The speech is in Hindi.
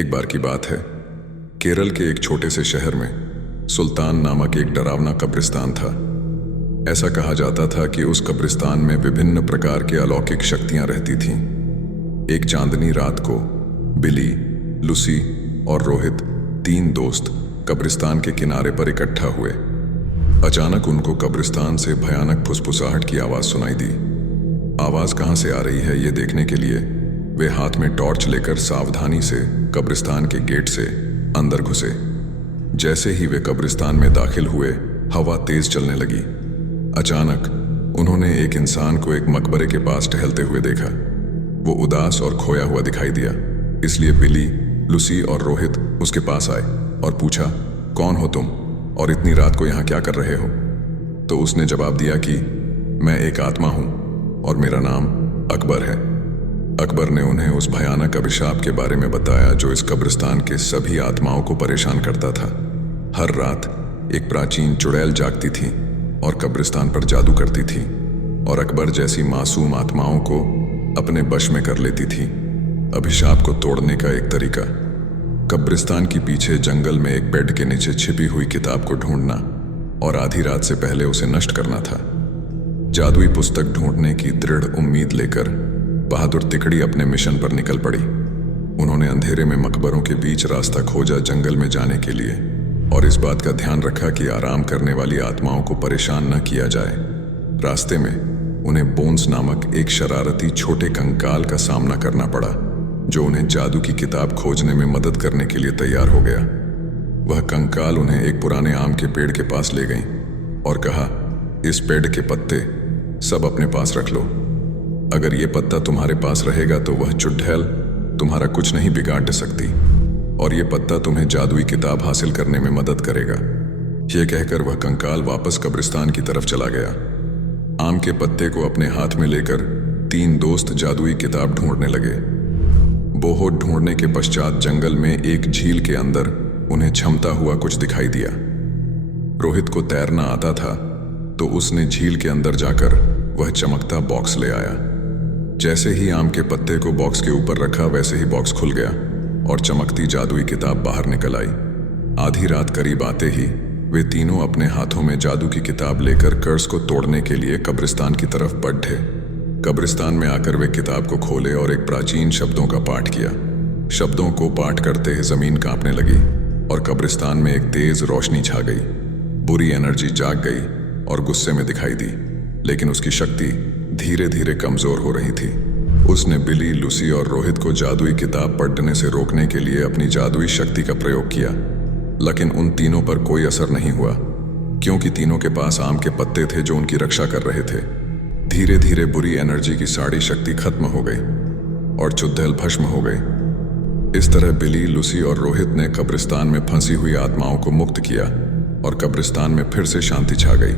एक बार की बात है, केरल के एक छोटे से शहर में सुल्तान नामक एक डरावना कब्रिस्तान था। ऐसा कहा जाता था कि उस कब्रिस्तान में विभिन्न प्रकार के अलौकिक शक्तियां रहती थीं। एक चांदनी रात को बिली, लुसी और रोहित, तीन दोस्त कब्रिस्तान के किनारे पर इकट्ठा हुए। अचानक उनको कब्रिस्तान से भयानक फुसफुसाहट की आवाज सुनाई दी। आवाज कहां से आ रही है ये देखने के लिए वे हाथ में टॉर्च लेकर सावधानी से कब्रिस्तान के गेट से अंदर घुसे। जैसे ही वे कब्रिस्तान में दाखिल हुए, हवा तेज चलने लगी। अचानक उन्होंने एक इंसान को एक मकबरे के पास टहलते हुए देखा। वो उदास और खोया हुआ दिखाई दिया, इसलिए बिली, लुसी और रोहित उसके पास आए और पूछा, कौन हो तुम और इतनी रात को यहाँ क्या कर रहे हो? तो उसने जवाब दिया कि मैं एक आत्मा हूँ और मेरा नाम अकबर है। अकबर ने उन्हें उस भयानक अभिशाप के बारे में बताया जो इस कब्रिस्तान के सभी आत्माओं को परेशान करता था। हर रात एक प्राचीन चुड़ैल जागती थी और कब्रिस्तान पर जादू करती थी और अकबर जैसी मासूम आत्माओं को अपने वश में कर लेती थी। अभिशाप को तोड़ने का एक तरीका, कब्रिस्तान के पीछे जंगल में एक बेड के नीचे छिपी हुई किताब को ढूंढना और आधी रात से पहले उसे नष्ट करना था। जादुई पुस्तक ढूंढने की दृढ़ उम्मीद लेकर बहादुर तिकड़ी अपने मिशन पर निकल पड़ी। उन्होंने अंधेरे में मकबरों के बीच रास्ता खोजा जंगल में जाने के लिए और इस बात का ध्यान रखा कि आराम करने वाली आत्माओं को परेशान न किया जाए। रास्ते में उन्हें बोन्स नामक एक शरारती छोटे कंकाल का सामना करना पड़ा जो उन्हें जादू की किताब खोजने में मदद करने के लिए तैयार हो गया। वह कंकाल उन्हें एक पुराने आम के पेड़ के पास ले गई और कहा, इस पेड़ के पत्ते सब अपने पास रख लो। अगर ये पत्ता तुम्हारे पास रहेगा तो वह चुड़ैल तुम्हारा कुछ नहीं बिगाड़ सकती और ये पत्ता तुम्हें जादुई किताब हासिल करने में मदद करेगा। यह कहकर वह कंकाल वापस कब्रिस्तान की तरफ चला गया। आम के पत्ते को अपने हाथ में लेकर तीन दोस्त जादुई किताब ढूंढने लगे। बहुत ढूंढने के पश्चात जंगल में एक झील के अंदर उन्हें छमता हुआ कुछ दिखाई दिया। रोहित को तैरना आता था तो उसने झील के अंदर जाकर वह चमकता बॉक्स ले आया। जैसे ही आम के पत्ते को बॉक्स के ऊपर रखा वैसे ही बॉक्स खुल गया और चमकती जादुई किताब बाहर निकल आई। आधी रात करीब आते ही वे तीनों अपने हाथों में जादू की किताब लेकर कर्स को तोड़ने के लिए कब्रिस्तान की तरफ बढ़े। कब्रिस्तान में आकर वे किताब को खोले और एक प्राचीन शब्दों का पाठ किया। शब्दों को पाठ करते ही जमीन कांपने लगी और कब्रिस्तान में एक तेज रोशनी छा गई। बुरी एनर्जी जाग गई और गुस्से में दिखाई दी, लेकिन उसकी शक्ति धीरे धीरे कमजोर हो रही थी। उसने बिली, लुसी और रोहित को जादुई किताब पढ़ने से रोकने के लिए अपनी जादुई शक्ति का प्रयोग किया, लेकिन उन तीनों पर कोई असर नहीं हुआ क्योंकि तीनों के पास आम के पत्ते थे जो उनकी रक्षा कर रहे थे। धीरे धीरे बुरी एनर्जी की सारी शक्ति खत्म हो गई और चुड़ैल भस्म हो गई। इस तरह बिली, लुसी और रोहित ने कब्रिस्तान में फंसी हुई आत्माओं को मुक्त किया और कब्रिस्तान में फिर से शांति छा गई।